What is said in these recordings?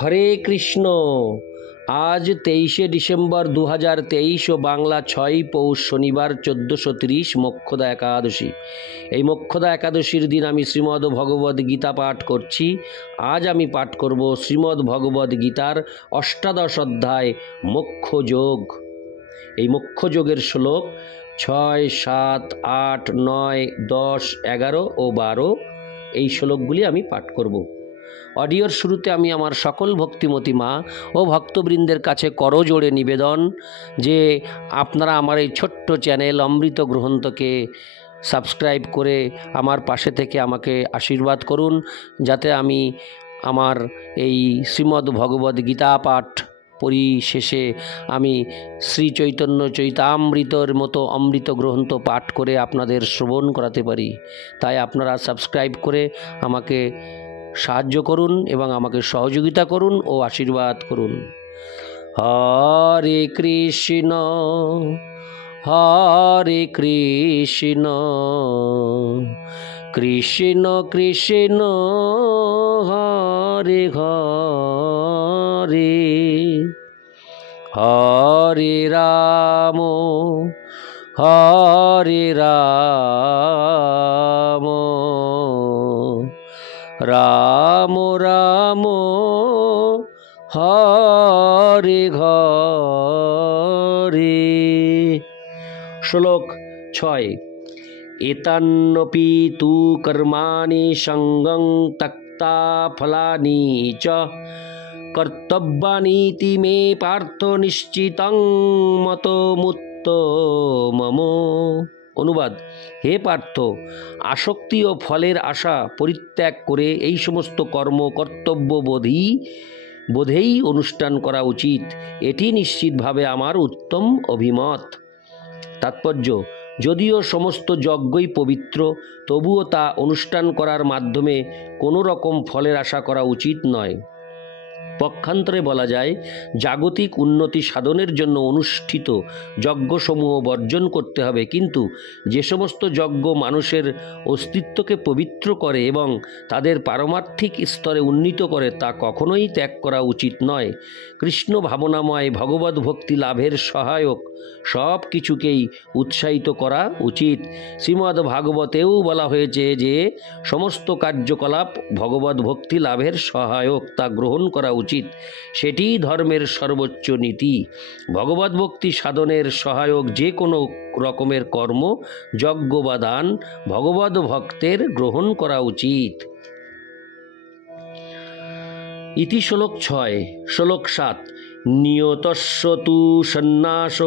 হরে কৃষ্ণ। আজ 23শে ডিসেম্বর 2023 ও বাংলা 6ই পৌষ শনিবার 1430 মোক্ষদা একাদশী। এই মোক্ষদা একাদশীর দিন আমি শ্রীমদ্ ভগবদ্ গীতা পাঠ করছি। আজ আমি পাঠ করব শ্রীমদ্ ভগবদ্ গীতার 8ম অধ্যায় মোক্ষযোগ। এই মোক্ষযোগের শ্লোক 6, 7, 8, 9, 10, 11 ও 12 এই শ্লোকগুলি আমি পাঠ করব। অডিওর শুরুতে আমি আমার সকল ভক্তিমতী মা ও ভক্তবৃন্দের কাছে করজোড়ে নিবেদন যে আপনারা আমার এই ছোট্ট চ্যানেল অমৃত গ্রন্থকে সাবস্ক্রাইব করে আমার পাশে থেকে আমাকে আশীর্বাদ করুন, যাতে আমি আমার এই শ্রীমদ্ ভগবদ্ গীতা পাঠ পরিশেষে আমি শ্রী চৈতন্য চৈতামৃতর মতো অমৃত গ্রন্থ পাঠ করে আপনাদের শ্রবণ করাতে পারি। তাই আপনারা সাবস্ক্রাইব করে আমাকে সাহায্য করুন এবং আমাকে সহযোগিতা করুন ও আশীর্বাদ করুন। হরে কৃষ্ণ হরে কৃষ্ণ কৃষ্ণ কৃষ্ণ হরে হরে হরে রাম হরে রাম রাম রাম হরে হরে। শ্লোক 6। এতান্নপি তু কর্মাণি সঙ্গং ত্যক্তা ফলানি চ কর্তব্যানীতি মে পার্থ নিশ্চিতং মতমুত্তমম। অনুবাদ: হে পার্থ, আসক্তি ও ফলের আশা পরিত্যাগ করে এই সমস্ত কর্ম কর্তব্য বোধেই অনুষ্ঠান করা উচিত। এটি নিশ্চিতভাবে আমার উত্তম অভিমত। তাৎপর্য: যদিও সমস্ত যজ্ঞই পবিত্র, তবুও তা অনুষ্ঠান করার মাধ্যমে কোনো রকম ফলের আশা করা উচিত নয়। পক্ষান্তরে বলা যায়, জাগতিক উন্নতি সাধনের জন্য অনুষ্ঠিত যজ্ঞসমূহ বর্জন করতে হবে, কিন্তু যে সমস্ত যজ্ঞ মানুষের অস্তিত্বকে পবিত্র করে এবং তাদের পারমার্থিক স্তরে উন্নীত করে তা কখনোই ত্যাগ করা উচিত নয়। কৃষ্ণ ভাবনাময় ভগবদ্ ভক্তি লাভের সহায়ক সব কিছুকেই উৎসাহিত করা উচিত। শ্রীমদ্ ভাগবতেও বলা হয়েছে যে সমস্ত কার্যকলাপ ভগবদ্ ভক্তি লাভের সহায়ক, তা গ্রহণ করা উচিত। সেটিই ধর্মের সর্বোচ্চ নীতি। ভগবদ্ ভক্তি সাধনের সহায়ক যে কোনো রকমের কর্ম, যজ্ঞ বা দান ভগবদ্ ভক্তের গ্রহণ করা উচিত। ইতি শ্লোক 6। শ্লোক 7। নিয়তস্য তু সন্ন্যাস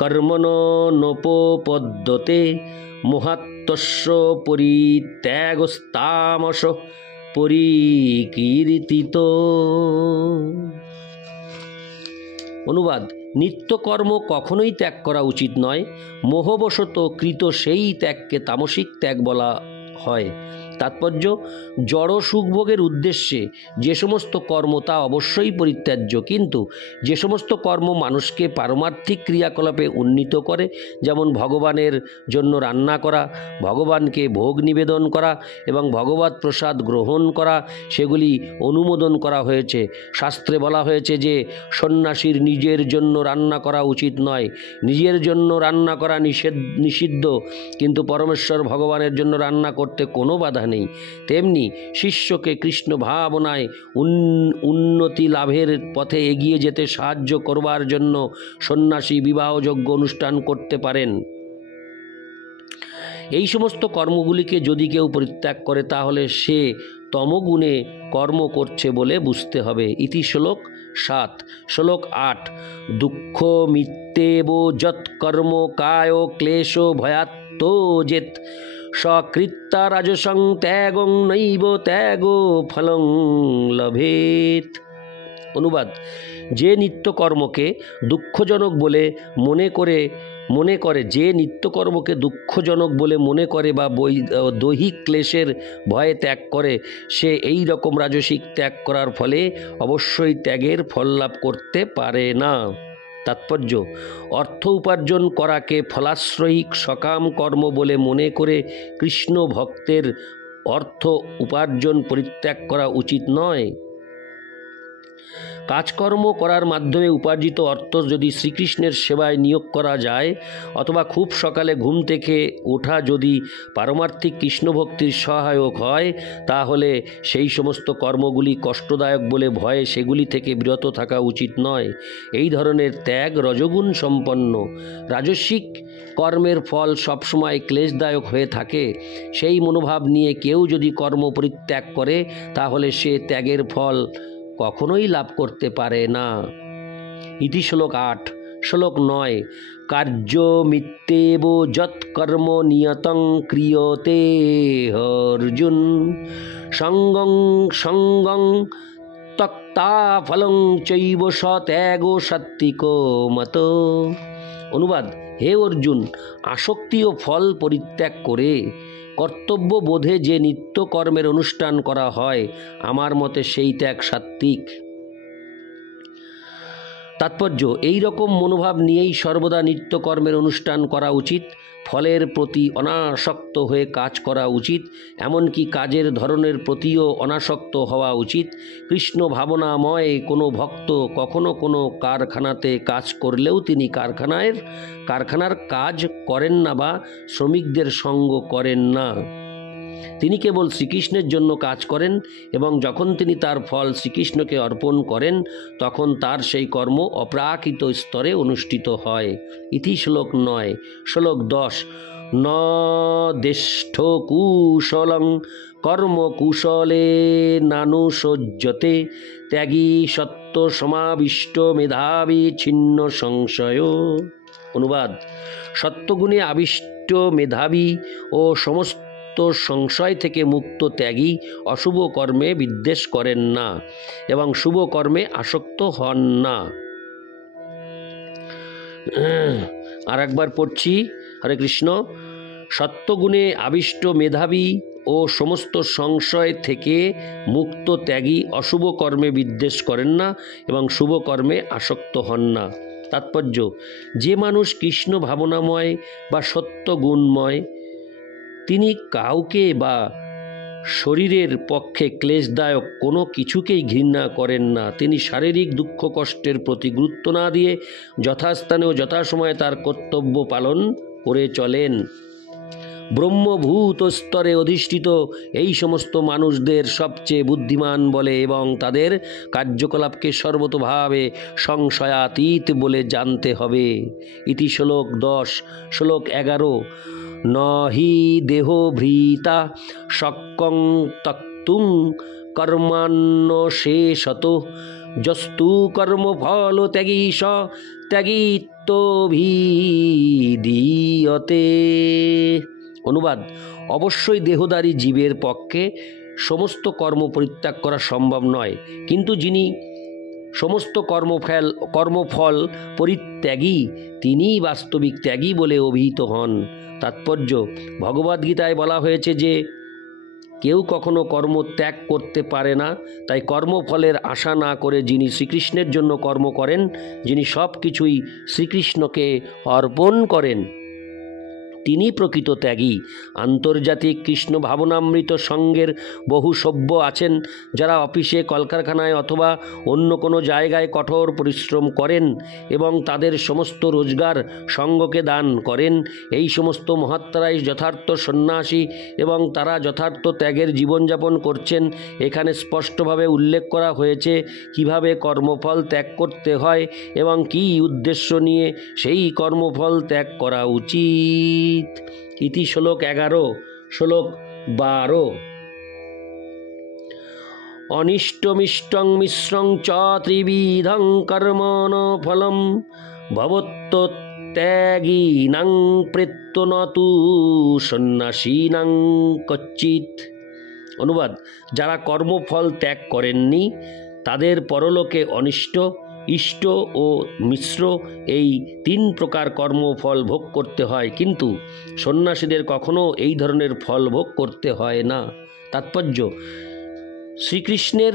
কর্মণো নোপপদ্যতে মহাত্মস্য পরিত্যাগস্তামস পরিকীর্তিত। অনুবাদ: নিত্যকর্ম কখনোই ত্যাগ করা উচিত নয়। মোহবশত কৃত সেই ত্যাগকে তামসিক ত্যাগ বলা হয়। তাৎপর্য: জড় সুখভোগের উদ্দেশ্যে যে সমস্ত কর্ম তা অবশ্যই পরিত্যাজ্য, কিন্তু যে সমস্ত কর্ম মানুষকে পারমার্থিক ক্রিয়াকলাপে উন্নীত করে, যেমন ভগবানের জন্য রান্না করা, ভগবানকে ভোগ নিবেদন করা এবং ভগবৎ প্রসাদ গ্রহণ করা, সেগুলি অনুমোদন করা হয়েছে। শাস্ত্রে বলা হয়েছে যে সন্ন্যাসীর নিজের জন্য রান্না করা উচিত নয়। নিজের জন্য রান্না করা নিষিদ্ধ, কিন্তু পরমেশ্বর ভগবানের জন্য রান্না করতে কোনো বাধা নেই। তেমনি শিষ্যকে কৃষ্ণ ভাবনায় উন্নতি লাভের পথে এগিয়ে যেতে সাহায্য করবার জন্য সন্ন্যাসী বিবাহযোগ্য অনুষ্ঠান করতে পারেন। এই সমস্ত কর্মগুলিকে যদি কেউ পরিত্যাগ করে, তাহলে সে তমগুণে কর্ম করছে বলে বুঝতে হবে। ইতি শ্লোক 7। শ্লোক 8। দুঃখ মিত্যেব যৎ কর্ম কায় ক্লেশ ভয়াত্ত জেত সকৃত্তা রাজসং ত্যাগং নৈব ত্যাগ ফলং লভেত। অনুবাদ: যে নিত্যকর্মকে দুঃখজনক বলে মনে করে যে নিত্যকর্মকে দুঃখজনক বলে মনে করে বা দৈহিক ক্লেশের ভয়ে ত্যাগ করে, সে এই রকম রাজসিক ত্যাগ করার ফলে অবশ্যই ত্যাগের ফল লাভ করতে পারে না। তাৎপর্য: অর্থ উপার্জন করাকে ফলাশ্রয়ী সকাম কর্ম বলে মনে করে কৃষ্ণ ভক্তের অর্থ উপার্জন পরিত্যাগ করা উচিত নয়। কাজকর্ম করার মাধ্যমে উপার্জিত অর্থ যদি শ্রীকৃষ্ণের সেবায় নিয়োগ করা যায়, অথবা খুব সকালে ঘুম থেকে ওঠা যদি পারমার্থিক কৃষ্ণভক্তির সহায়ক হয়, তাহলে সেই সমস্ত কর্মগুলি কষ্টদায়ক বলে ভয়ে সেগুলি থেকে বিরত থাকা উচিত নয়। এই ধরনের ত্যাগ রজগুণ সম্পন্ন। রাজস্বিক কর্মের ফল সবসময় ক্লেশদায়ক হয়ে থাকে। সেই মনোভাব নিয়ে কেউ যদি কর্ম পরিত্যাগ করে, তাহলে সে ত্যাগের ফল কখনোই লাভ করতে পারে না। ইতি শ্লোক 8। শ্লোক 9। কার্য মিত্যেব যৎকর্ম নিয়তং ক্রিয়তে অর্জুন সঙ্গং সঙ্গং ত্যক্তা ফলং চৈব সত্যাগো সাত্বিকো মত। অনুবাদ: হে অর্জুন, আসক্তি ও ফল পরিত্যাগ করে কর্তব্য বোধে যে নিত্য কর্মের অনুষ্ঠান করা হয়, আমার মতে সেই ত্যাগ সাত্ত্বিক। তাৎপর্য: এই রকম মনোভাব নিয়েই সর্বদা নিত্যকর্মের অনুষ্ঠান করা উচিত। ফলের প্রতি অনাসক্ত হয়ে কাজ করা উচিত, এমনকি কাজের ধরনের প্রতিও অনাসক্ত হওয়া উচিত। কৃষ্ণ ভাবনাময় কোনো ভক্ত কখনো কোনো কারখানাতে কাজ করলেও তিনি কারখানার কাজ করেন না বা শ্রমিকদের সঙ্গ করেন না। তিনি কেবল শ্রীকৃষ্ণের জন্য কাজ করেন এবং যখন তিনি তার ফল শ্রীকৃষ্ণকে অর্পণ করেন, তখন তার সেই কর্ম অপ্রাকৃত স্তরে অনুষ্ঠিত হয়। ইতি শ্লোক 9। শ্লোক 10। ন দেষ্ঠ কুশলং কর্ম কুশলে নানুসজ্জতে ত্যাগী সত্য সমাবিষ্ট মেধাবী ছিন্ন সংশয়। অনুবাদ: সত্যগুণে আবিষ্ট মেধাবী ও সমস্ত সংশয় থেকে মুক্ত ত্যাগী অশুভ কর্মে বিদ্বেষ করেন না এবং শুভ কর্মে আসক্ত হন না। আর একবার পড়ছি। হরে কৃষ্ণ। সত্যগুণে আবিষ্ট মেধাবী ও সমস্ত সংশয় থেকে মুক্ত ত্যাগী অশুভ কর্মে বিদ্বেষ করেন না এবং শুভ কর্মে আসক্ত হন না। তাৎপর্য: যে মানুষ কৃষ্ণ ভাবনাময় বা সত্য গুণময়, তিনি কাউকে বা শরীরের পক্ষে ক্লেশদায়ক কোনো কিছুকেই ঘৃণা করেন না। তিনি শারীরিক দুঃখ কষ্টের প্রতি গুরুত্ব না দিয়ে যথাস্থানে ও যথাসময়ে তার কর্তব্য পালন করে চলেন। ব্রহ্মভূত স্তরে অধিষ্ঠিত এই সমস্ত মানুষদের সবচেয়ে বুদ্ধিমান বলে এবং তাদের কার্যকলাপকে সর্বতোভাবে সংশয়াতীত বলে জানতে হবে। ইতি শ্লোক 10। শ্লোক 11। ন হি দেহ ভৃতা শক্যং ত্যক্তুং কর্মাণ্যশেষত যস্তু কর্মফল ত্যাগী স ত্যাগীত্বভিধীয়তে। অনুবাদ: অবশ্যই দেহধারী জীবের পক্ষে সমস্ত কর্ম পরিত্যাগ করা সম্ভব নয়, কিন্তু যিনি সমস্ত কর্মফল পরিত্যাগী, তিনিই বাস্তবিক ত্যাগী বলে অভিহিত হন। তাৎপর্য: ভগবদ্গীতায় বলা হয়েছে যে কেউ কখনো কর্ম ত্যাগ করতে পারে না। তাই কর্মফলের আশা না করে যিনি শ্রীকৃষ্ণের জন্য কর্ম করেন, যিনি সব কিছুই শ্রীকৃষ্ণকে অর্পণ করেন, তিনি প্রকৃত ত্যাগী। আন্তর্জাতিক কৃষ্ণ ভাবনামৃত সঙ্গের বহু সভ্য আছেন, যারা অফিসে, কলকারখানায় অথবা অন্য কোনো জায়গায় কঠোর পরিশ্রম করেন এবং তাদের সমস্ত রোজগার সঙ্গকে দান করেন। এই সমস্ত মহাত্মারাই যথার্থ সন্ন্যাসী এবং তারা যথার্থ ত্যাগের জীবনযাপন করছেন। এখানে স্পষ্টভাবে উল্লেখ করা হয়েছে কিভাবে কর্মফল ত্যাগ করতে হয় এবং কী উদ্দেশ্য নিয়ে সেই কর্মফল ত্যাগ করা উচিত। ইতি শ্লোক 11। শ্লোক 12। অনিষ্টমিষ্টং মিশ্রং চ ত্রিবিধং কর্মণ ফলম ভবত্যাগীনাং প্রেত্য ন তু সন্ন্যাসীনাং কচ্চিৎ। অনুবাদ: যারা কর্মফল ত্যাগ করেননি তাদের পরলোকে অনিষ্ট, ইষ্ট ও মিশ্র এই 3 প্রকার কর্মফল ভোগ করতে হয়, কিন্তু সন্ন্যাসীদের কখনো এই ধরনের ফল ভোগ করতে হয় না। তাৎপর্য: শ্রীকৃষ্ণের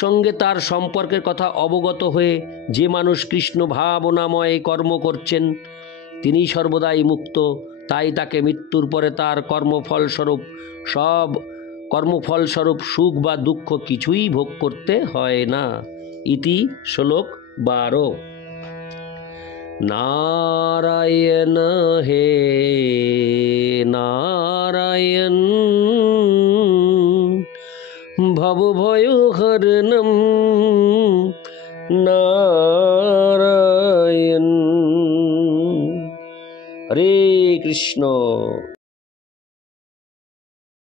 সঙ্গে তার সম্পর্কের কথা অবগত হয়ে যে মানুষ কৃষ্ণ ভাবনাময় কর্ম করছেন, তিনি সর্বদাই মুক্ত। তাই তাকে মৃত্যুর পরে তার কর্মফলস্বরূপ সুখ বা দুঃখ কিছুই ভোগ করতে হয় না। इति श्लोक 12। नारायण हे नारायण भवभयहरणं नारायण। हरे कृष्ण।